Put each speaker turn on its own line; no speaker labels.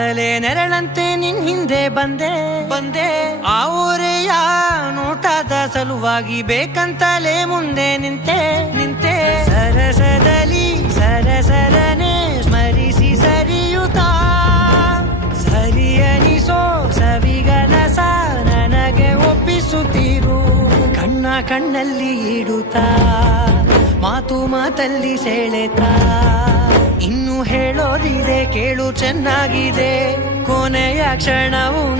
ಆಗಲೇ ನೆರಳಂತೆ ನಿನ್ ಹಿಂದೆ ಬಂದೆ. ಬಂದೆ. ಆ ಊರೆಯ ನೋಟದ ಸಲುವಾಗಿ ಬೇಕಂತಲೇ ಮುಂದೆ ನಿಂತೆ. ನಿಂತೆ. ಸರಸದಲ್ಲಿ ಸರಸರನೆ ಸ್ಮರಿಸಿ ಸರಿಯುತ ಸರಿಯನಿಸೋ ಸವಿಗನಸ ನನಗೆ ಒಪ್ಪಿಸುತ್ತೀರು. ಕಣ್ಣ ಕಣ್ಣಲ್ಲಿ ಇಡುತ್ತಾ. ಮಾತು ಮಾತಲ್ಲಿ ಸೆಳೆತಾ ಕೇಳು ಚೆನ್ನಾಗಿದೆ. ಕೊನೆಯ ಕ್ಷಣವು